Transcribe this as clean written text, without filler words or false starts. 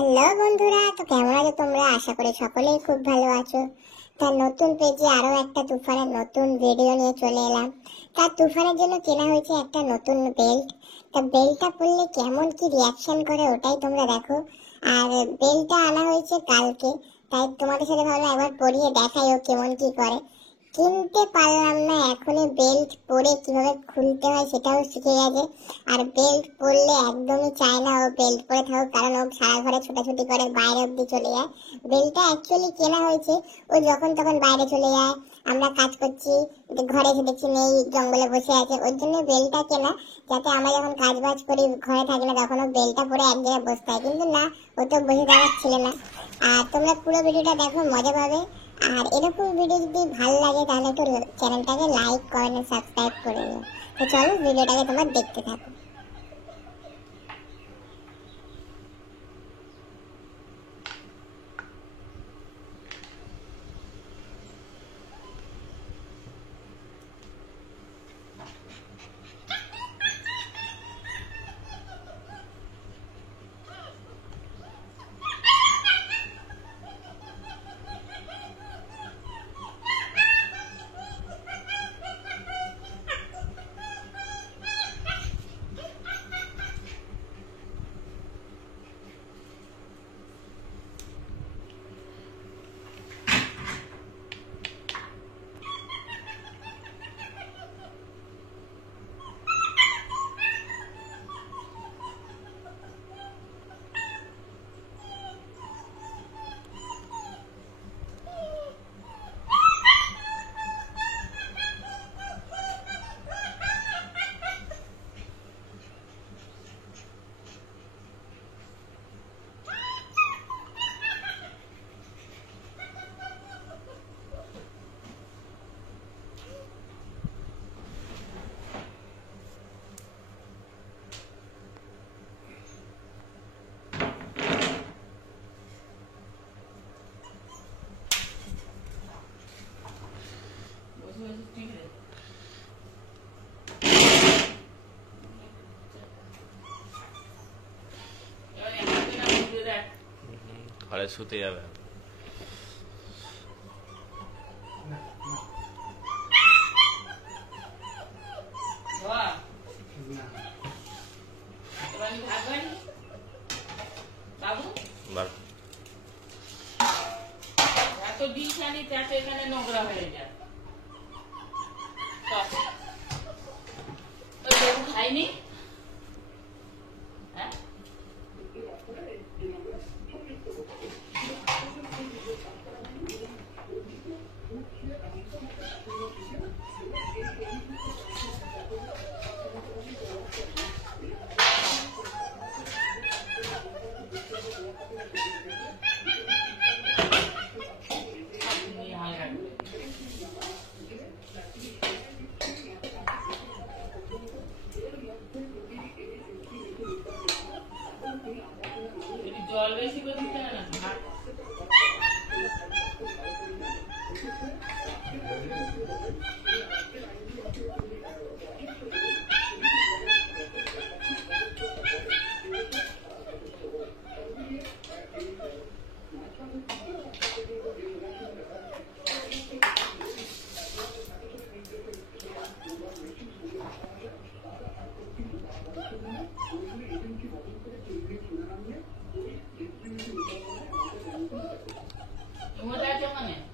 Hello বন্ধুরা, তো কেমন আছো তোমরা? আশা করি সকলেই খুব ভালো আছো। তার নতুন পেজে আরো একটা তুফানের নতুন ভিডিও নিয়ে চলে এলাম। তার তুফানের জন্য কেনা হয়েছে একটা নতুন বেল্ট। তা বেল্টটা পরলে কেমন কি রিয়াকশন করে ওটাই তোমরা দেখো। আর বেল্টটা আনা হয়েছে কালকে, তাই তোমাদের সাথে ভাবলাম একবার পরিয়ে দেখাই ও কেমন কি করে। কিনতে পারলাম না, এখনই বেল্ট পরে কিভাবে খুলতে হয় সেটাও শিখে গেছে। আর বেল্ট পরলে একদমই চায় না ও বেল্ট পরে থাকুক, কারণ ও সারা ঘরে ছোটাছুটি করে বাইরে অব্দি চলে যায়। বেল্টটা অ্যাকচুয়ালি কেনা হয়েছে ও যখন তখন বাইরে চলে যায়, আমরা কাজ করছি ঘরে এসে দেখছি নেই, জঙ্গলে বসে আছে, ওর জন্য বেল্টটা কেনা, যাতে আমরা যখন কাজ বাজ করি ঘরে থাকি না তখন ও বেল্টটা পরে এক জায়গায় বসতে হয়। কিন্তু না, ও তো বসে থাকার ছিল না। আর তোমরা পুরো ভিডিওটা দেখো, মজা পাবে। আর এরকম ভিডিও যদি ভালো লাগে তাহলে একটু চ্যানেলটাকে লাইক কমেন্ট সাবস্ক্রাইব করে নিও। তো চলো ভিডিওটাকে তোমরা দেখতে থাকো। ঘরে শুতে যাবে। এত ডিশ আনি তাতে এখানে নোংরা হয়ে যায়। খাইনি জল বেশি করে দিতে হয় না। Mau lihat yang mana?